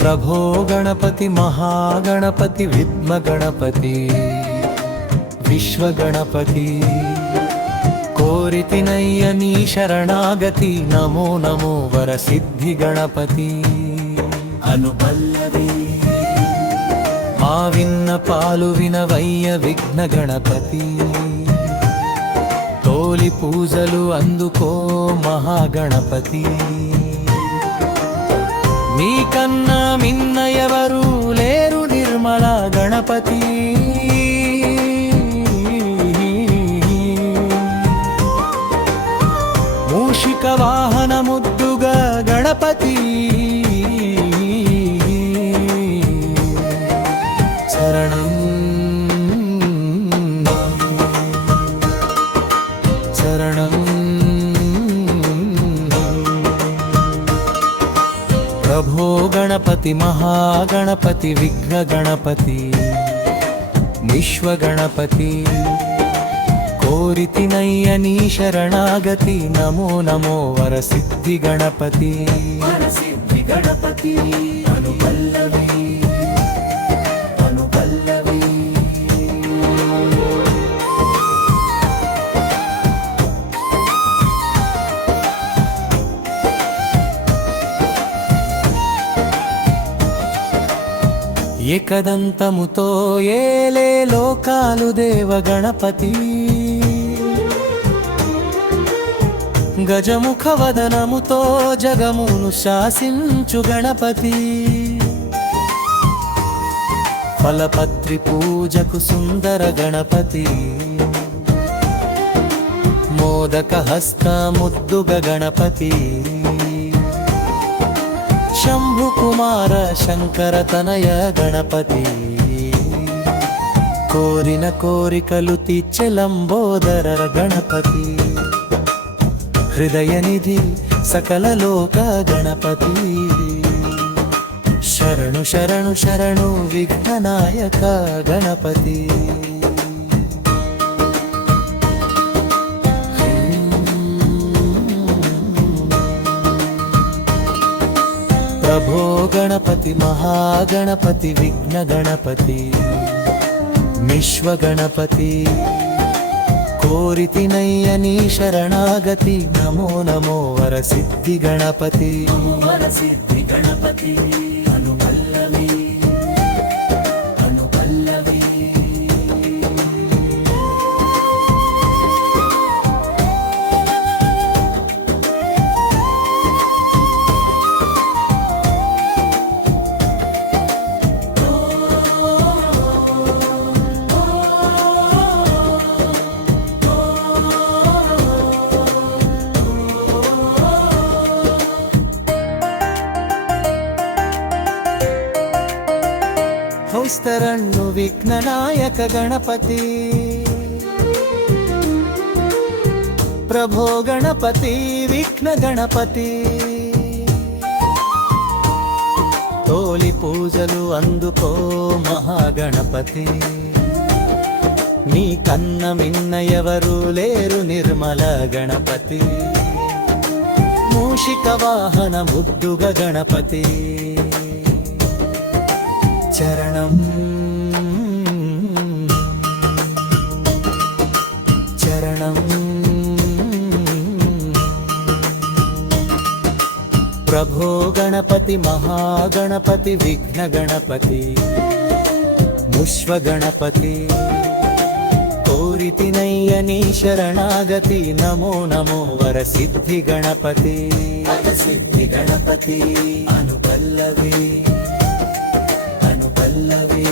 प्रभो गणपति महागणपति विद्मगणपति विश्वगणपति कोरितिनय्य नी शरणागति नमो नमो वरसिद्धि गणपति अनुपल्लवी मा विन्न पालु विनवय्य विघ्न गणपति तोलि पूजलु अंदुको महागणपति नीकन्न मिन्न एवरू लेरु निर्मल गणपति मूषिक वाहन मुद्दुग गणपति चरणं चरणं प्रभो गणपति महागणपति विघ्न गणपति विश्वगणपति कोरितिनय्य नी शरणागति नमो नमो वरसिद्धि गणपति अनुपल्लवी अनुपल्लवी एकदन्तमुतो ఏలే లోకాలు దేవ గణపతి గజముఖ వదనముతో జగమును శాసించు గణపతి ఫలపత్రి పూజకు సుందర గణపతి మోదక హస్త ముద్దుగ గణపతి शंभु कुमार शंकर तनय गणपति कोरिन कोरिकलु तीर्चे लंबोदर गणपति हृदय निधि सकल लोक गणपति शरणु शरणु शरणु विघ्ननायक गणपति प्रभो गणपति महागणपति विघ्न गणपति विश्वगणपति कोरितिनय्य नी शरणागति नमो नमो वरसिद्धि गणपति अनुपल्लवी अनुपल्लवी स्तरण्नु विघ्ननायक गणपति प्रभो गणपति विघ्न गणपति तोलि पूजलु अंदुको महागणपति नी कन्न मिन्न एवरू लेरु निर्मल गणपति मूषिक वाहन मुद्दुग गणपति चरणं चरणं प्रभो गणपति महागणपति विघ्न गणपति विश्वगणपति कोरितिनय्य नी शरणागति नमो नमो वरसिद्धि गणपति अनुपल्लवी अनुपल्लवी